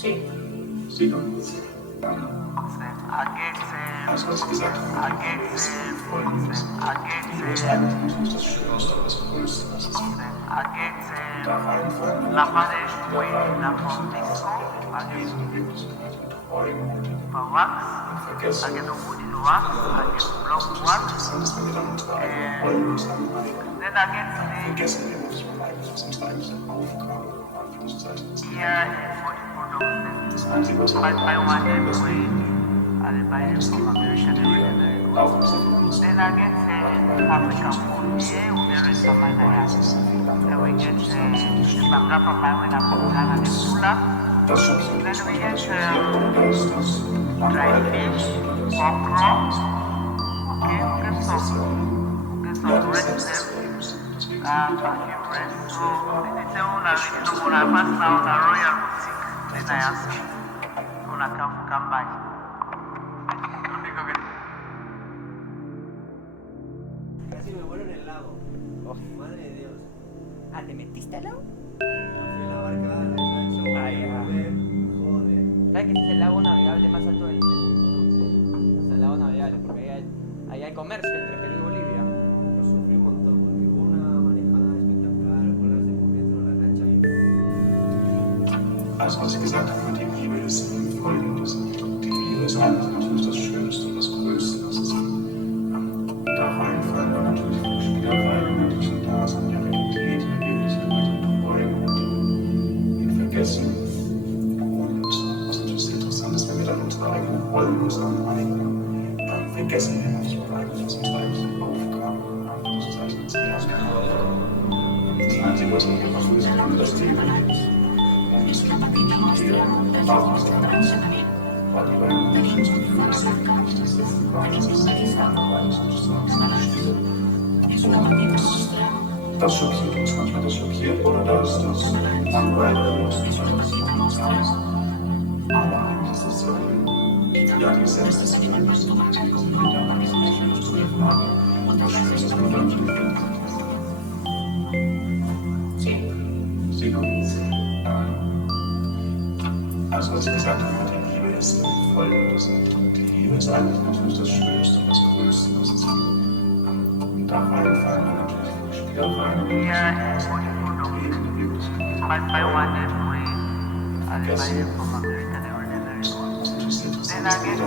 Sí, sí, no. Also was ich gesagt habe, ist Folgendes. Die USA ist natürlich das Schönste und das Größte, was es gibt. Da reinfallen, da rein, beugen und vergessen. Interessantes, wenn wir dann treiben, wollen uns dann rein. Vergessen wir, was wir eigentlich was uns treiben, ist eine Aufgabe, in Anführungszeichen. Das Einzige, was wir machen, ist, laufen Sie von uns. African food, yeah, we are in Somalia. We get banga papai when I'm going to Sula. Das Schöpfen, Then we get das dry fish, okra. Okay, we get some rest there. Perfume rest. So, it's a one of the one I pass now the Royal Boutique. Then I ask you, when I come by. Casi me muero en el lago. Oh. Madre de Dios. Ah, ¿te metiste al lago? Yo fui en la barca, la Ay, hice joder. ¿Sabes que este es el lago navegable más alto del mundo? Es el lago navegable, porque ahí hay comercio entre Perú y Bolivia. Lo sufrí un montón, porque hubo una manejada espectacular, olas de movimiento en la lancha y... Also was ich gesagt habe über die Liebe ist Folgendes. Die Liebe ist einfach natürlich das Schönste und das Größte, was es gibt. Da reinfallen wir natürlich von Spielerei, natürlich da ist eine Realität, eine Wirklichkeit, eine Beugung, wir vergessen. Und was natürlich interessant ist, wenn wir dann unsere eigenen Rollen uns aneignen, dann vergessen wir manchmal eigentlich, was uns eigentlich Aufgabe in Anführungszeichen ist. Das Einzige, was wir hier machen, ist das Thema. Und es gibt hier auch was anderes. Weil die beiden Menschen so viel das ist das schockiert uns manchmal, das schockiert oder das langweilig ist. Aber eigentlich ist es so, ja, die Selbstdisziplin ist so, die da eigentlich nicht zu erfahren. Und das Schönste ist, wenn man dann Sie also, was ich gesagt habe, die Liebe ist Folgendes. Die Liebe ist eigentlich natürlich das Schönste und das Größte, was es gibt. Da reinfallen wir natürlich von Spielerei. Yeah, by one day, I buy it from America, they were very good. Then I get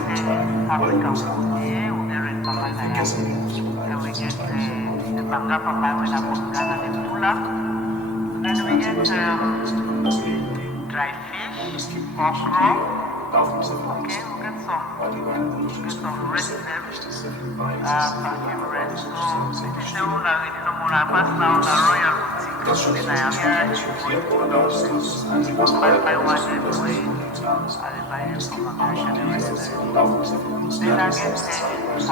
African food, yeah, we are in Somalia. Then we get the banga papai when I'm going to Sula. Then we get dry fish, okra. Okay, we get some rest there. Perfume rest. So, it's a one of the I pass now the Royal Boutique. Then I have by one day, I buy it from America, they were very good. Then I get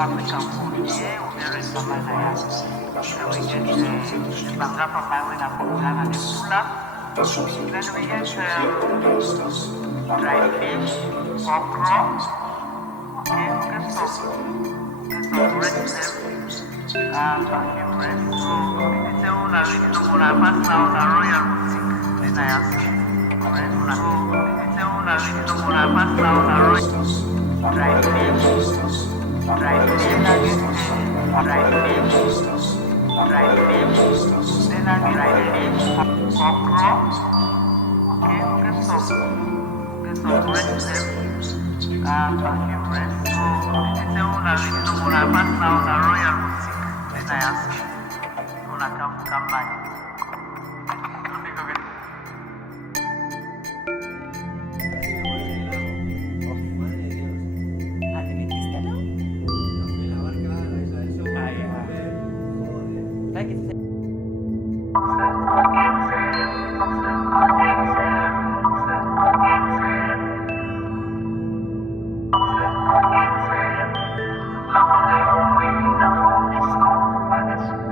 African food, yeah, we are in Somalia. Then we get the banga papai when I'm going to Sula. Then we get dry fish, okra. Okay, we get some rest there. Perfume rest. So, it's a one of the I pass now the Royal Boutique. Then I ask you, so, it's a one of the I pass now the Royal dry fish, dry fish, then I get dry fish, okra. Okay, we get some rest there. Perfume rest. So, it's a one of the I pass now the Royal Boutique. Then I ask you, when I come by. Casi me muero en el lago. Madre de Dios. Ah, ¿te metiste al lago? Yo fui en la barca, la isla del Sol, Ay, joder. ¿Sabes que este es el La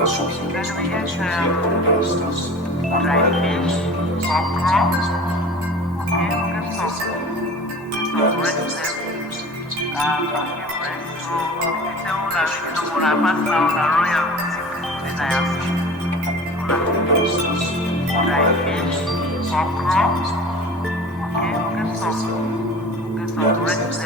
Das schon so Then we get ist das dried fish, okra. Okay, we get some breast.